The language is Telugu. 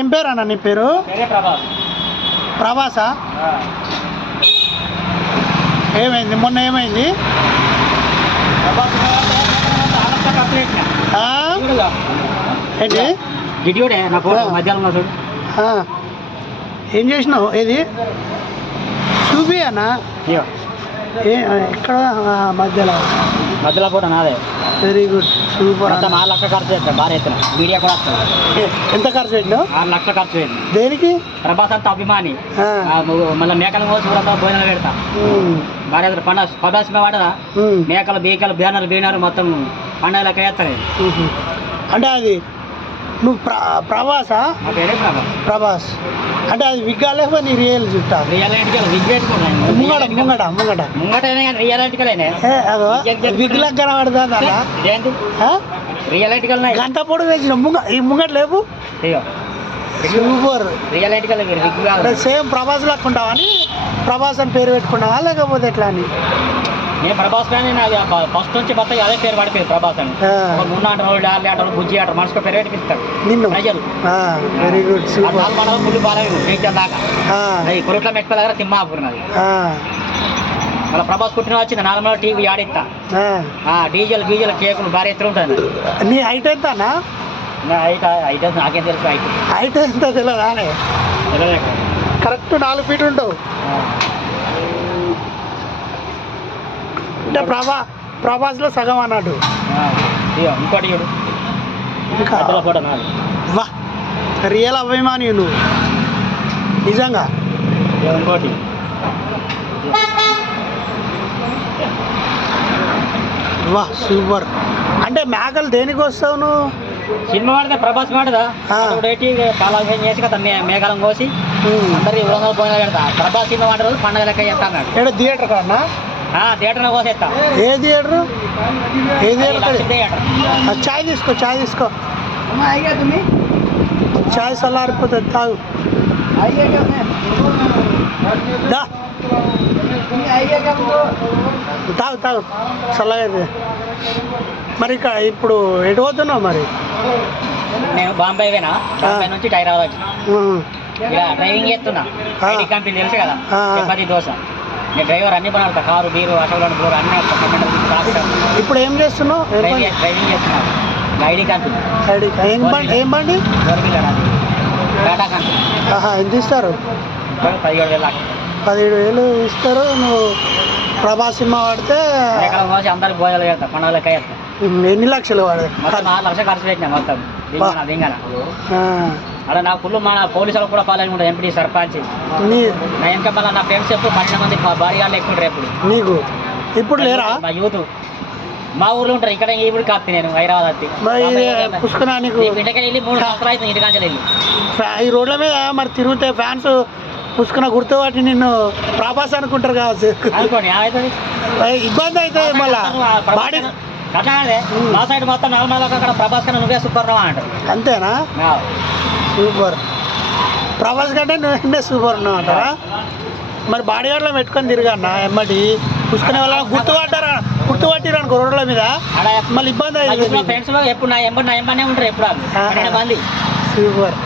ఏం పేరు అన్న నీ పేరు? ప్రభాసా? ఏమైంది మొన్న ఏమైంది? ఏంటి ఏం చేసినావు? ఏది చూపి అన్న ఎక్కడ మధ్యలో కూడా నాదే. Very good super. 4 లక్షలు ఖర్చు చేస్తాను భారీ ఎత్తున. మీడియా కూడా వస్తుంది. ఎంత ఖర్చు పెట్టినావు? 6 లక్షలు ఖర్చు పెట్టింది. దేనికి? ప్రభాస్ అంత అభిమాని. మళ్ళీ మేకలు కోసి కూడా భోజనం పెడతా భారీ ఎత్తున. పండుగ సినిమా పడదా? మేకలు బీకలు బీనరు మొత్తం పండుగలకి వేస్తాను. అంటే అది నువ్వు ప్రభాసా? నా పేరే ప్రభాస్. ప్రభాస్ అంటే అది విగ్గా లేకపోతే నీ రియల్ చుట్టా? రియాలిటీ విగ్ పెట్టుకున్నాను. విగ్ లాగా కనబడుతుంది అలా. రియాలిటీ గంట పొడి వేసిన ఈ ముంగట లేవు. సూపర్. రియాలిటీ సేమ్ ప్రభాస్ లాగా ఉంటావా అని ప్రభాస్ అని పేరు పెట్టుకున్నావా లేకపోతే ఎట్లా అని? నేను ప్రభాస్ ఫ్యాన్. ఫస్ట్ నుంచి మొత్తం అదే పేరు పడిపోయింది ప్రభాస్ అని. 3 ఆటలు డాలి ఆటలు బుజ్జి ఆటలు మనసుకు పేరు పెట్టిస్తారు నిన్ను. ప్రజలు. Very good. ఫుల్ బాగా దాకా కొరట్ల మెట్ల దగ్గర తిమ్మాపుకున్నది. మళ్ళీ ప్రభాస్ పుట్టిన వచ్చింది 4 టీవీ ఆడిస్తా. డీజిల్ గీజల్ కేకులు భారీ ఎత్తున ఉంటుంది. నీ హైట్ ఎంతనా? హైట్ నాకేం తెలుసు. హైట్ ఎంత తెలియదా? కరెక్ట్ 4 ఫీట్ ఉంటావు. అంటే ప్రభాస్లో సగం అన్నాడు. ఇంకోటి ఇంకా వా రియల్ అభిమాని నువ్వు నిజంగా. ఇంకోటి వా సూపర్. అంటే మేకలు దేనికి వస్తావు నువ్వు? సినిమా పడితే ప్రభాస్ మాటదా పాలాభిషేకం చేసి కదా మేఘాలం కోసి అందరికి ఊరంగా పోయిన పెడతా. ప్రభాస్ సినిమా మాట రోజు పండుగ లెక్క చేస్తా అన్నాడు. ఏదో థియేటర్ కన్నా? థియేటర్ కోసేస్తా. ఏ థియేటర్? ఏ థియేటర్? థియేటర్. చాయ్ తీసుకో, చాయ్ తీసుకో. చాయ్ చల్లారిపోతుంది, తాగు. తాగు తాగు చల్లగా. మరి ఇక్కడ ఇప్పుడు ఎటు పోతున్నావు మరి? నేను బాంబే పోయినా. బాంబే నుంచి హైదరాబాద్ వచ్చిన. ఇలా డ్రైవింగ్ చేస్తున్నా. ఐటీ కంపెనీ తెలుసు కదా, చపాతి దోశ. నేను డ్రైవర్ అన్ని పని ఆడతా. కారు బీరు అసలు బోరు అన్నీ ఇప్పుడు ఏం చేస్తున్నావు? డ్రైవింగ్ చేస్తున్నా. ID company. ఏం బండి? టాటా కంపెనీ. ఎంత ఇస్తారు? 17,000 ఇస్తారు. నువ్వు ప్రభాస్ సినిమా వాడితే అందరికి భోజనాలు చేస్తా, పండుగలకి వేస్తా. ఎన్ని లక్షలు వాడు? 4 లక్షలు ఖర్చు పెట్టినా మొత్తం దింగన. అలా నా ఫుల్ మన పోలీసులు కూడా ఫాలోయింగ్ ఉంటుంది. ఎంపీ సర్పంచ్ నా ఇంకా మళ్ళీ నా ఫ్రెండ్స్ ఎప్పుడు 12 మంది భారీ వాళ్ళు ఎక్కువ ఉంటారు. ఎప్పుడు ఇప్పుడు లేరా? మా యూత్ మా ఊర్లో ఉంటారు. ఇక్కడ ఇప్పుడు కాస్త నేను హైదరాబాద్ వచ్చి పుష్కరానికి ఇంటికి వెళ్ళి 3 సంవత్సరాలు అవుతుంది. ఇంటికాంచి వెళ్ళి ఈ రోడ్ల మీద మరి తిరుగుతే ఫ్యాన్స్ పుష్కన గుర్తుపట్టి నిన్ను ప్రభాస్ అనుకుంటారు కావచ్చు. అనుకోండి అవుతుంది, ఇబ్బంది అవుతుంది. మళ్ళీ అట్లా మా సైడ్ మొత్తం 4 అక్కడ ప్రభాస్ కన్నా నువ్వే సూపర్ రావా అంటారు. అంతేనా? సూపర్. ప్రభాస్ కంటే నువ్వే సూపర్ ఉన్నావు అంటారా? మరి బాడీ గార్డ్లో పెట్టుకొని తిరిగన్నా ఎమ్మటి పుష్కనే వాళ్ళ గుర్తుపట్టిరు అనుకో రోడ్ల మీద, మళ్ళీ ఇబ్బంది అవుతుంది. ఫ్రెండ్స్ ఎప్పుడు నా ఎంబనే ఉంటారు. ఎప్పుడు మంది. సూపర్.